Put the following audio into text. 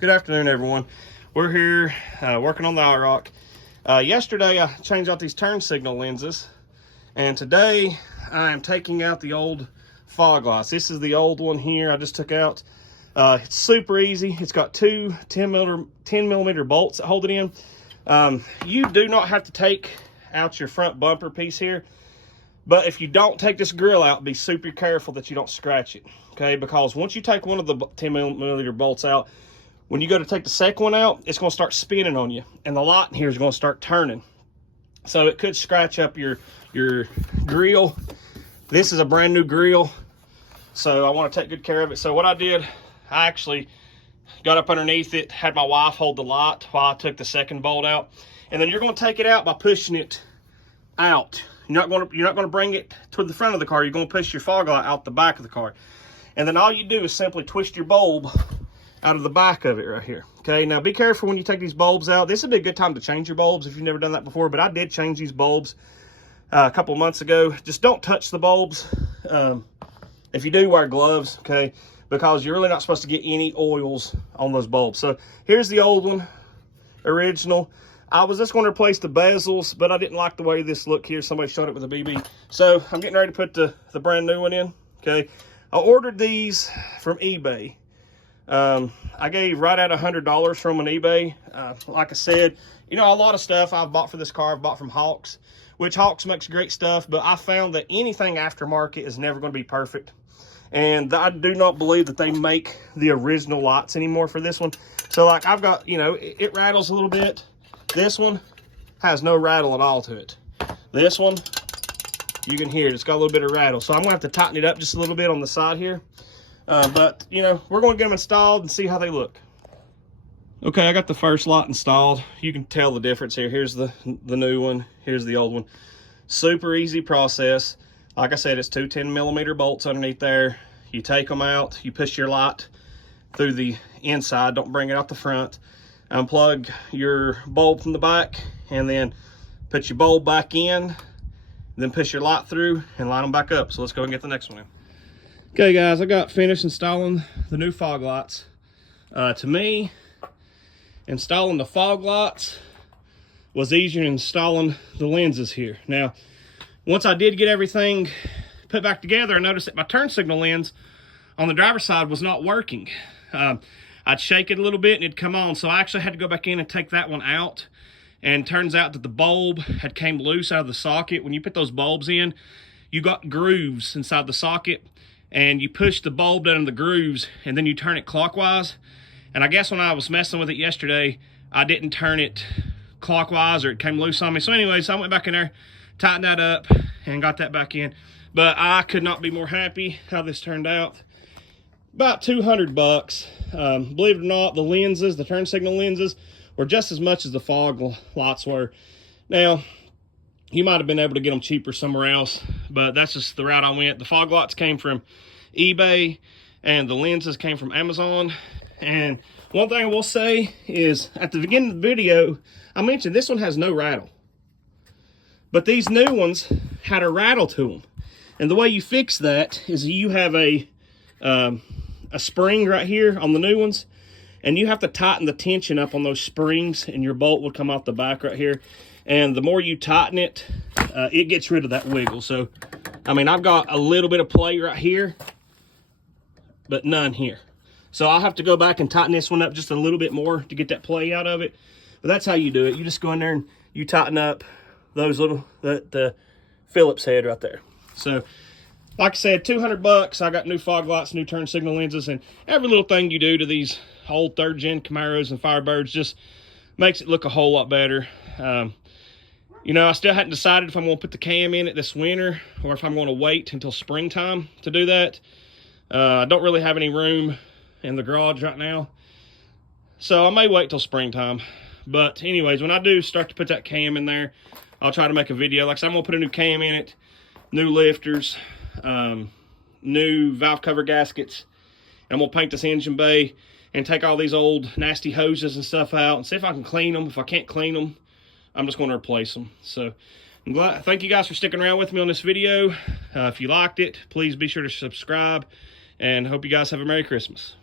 Good afternoon, everyone. We're here working on the IROC. Yesterday, I changed out these turn signal lenses, and today I am taking out the old fog lights. This is the old one here I just took out. It's super easy. It's got two 10 millimeter bolts that hold it in. You do not have to take out your front bumper piece here, but if you don't take this grill out, be super careful that you don't scratch it, okay? Because once you take one of the 10 millimeter bolts out, when you go to take the second one out, it's going to start spinning on you, and the light in here is going to start turning. So it could scratch up your grill. This is a brand new grill, so I want to take good care of it. So what I did, I actually got up underneath it, had my wife hold the light while I took the second bolt out, and then you're going to take it out by pushing it out. You're not going to bring it to the front of the car. You're going to push your fog light out the back of the car, and then all you do is simply twist your bulb out of the back of it right here. Okay, now be careful when you take these bulbs out. This would be a good time to change your bulbs if you've never done that before, but I did change these bulbs a couple months ago. Just don't touch the bulbs. If you do, wear gloves, okay, because you're really not supposed to get any oils on those bulbs. So here's the old one, original. I was just going to replace the bezels, but I didn't like the way this looked here. Somebody shot it with a BB. So I'm getting ready to put the brand new one in, okay. I ordered these from eBay. I gave right at $100 from an eBay. Like I said, you know, a lot of stuff I've bought for this car, I've bought from Hawks, which Hawks makes great stuff, but I found that anything aftermarket is never going to be perfect. And I do not believe that they make the original lights anymore for this one. So like I've got, you know, it rattles a little bit. This one has no rattle at all to it. This one, you can hear it. It's got a little bit of rattle. So I'm gonna have to tighten it up just a little bit on the side here. But you know, we're gonna get them installed and see how they look. Okay, I got the first lot installed. You can tell the difference here. Here's the new one, here's the old one. Super easy process. Like I said, it's two 10 millimeter bolts underneath there. You take them out, you push your light through the inside, don't bring it out the front. Unplug your bulb from the back, and then put your bulb back in, then push your light through and line them back up. So let's go and get the next one in. Okay guys, I got finished installing the new fog lights. To me, installing the fog lights was easier than installing the lenses here. Now, once I did get everything put back together, I noticed that my turn signal lens on the driver's side was not working. I'd shake it a little bit and it'd come on, so I actually had to go back in and take that one out. And turns out that the bulb had came loose out of the socket. When you put those bulbs in, you got grooves inside the socket, and you push the bulb down in the grooves, and then you turn it clockwise. And I guess when I was messing with it yesterday, I didn't turn it clockwise, or it came loose on me. So anyways, I went back in there, tightened that up, and got that back in. But I could not be more happy how this turned out. About 200 bucks. Believe it or not, the lenses, the turn signal lenses, were just as much as the fog lights were. Now, you might have been able to get them cheaper somewhere else, but that's just the route I went. The fog lights came from eBay, and the lenses came from Amazon. And one thing I will say is, at the beginning of the video, I mentioned this one has no rattle. But these new ones had a rattle to them. And the way you fix that is you have a spring right here on the new ones, and you have to tighten the tension up on those springs, and your bolt will come out the back right here. And the more you tighten it, it gets rid of that wiggle. So, I mean, I've got a little bit of play right here, but none here. So I'll have to go back and tighten this one up just a little bit more to get that play out of it. But that's how you do it. You just go in there and you tighten up those little, the Phillips head right there. So, like I said, 200 bucks. I got new fog lights, new turn signal lenses, and every little thing you do to these old third-gen Camaros and Firebirds just makes it look a whole lot better. You know, I still hadn't decided if I'm going to put the cam in it this winter or if I'm going to wait until springtime to do that. I don't really have any room in the garage right now, so I may wait till springtime. But anyways, when I do start to put that cam in there, I'll try to make a video. Like I said, I'm going to put a new cam in it, new lifters, new valve cover gaskets, and I'm going to paint this engine bay and take all these old nasty hoses and stuff out and see if I can clean them. If I can't clean them, I'm just going to replace them. So thank you guys for sticking around with me on this video. If you liked it, please be sure to subscribe, and hope you guys have a Merry Christmas.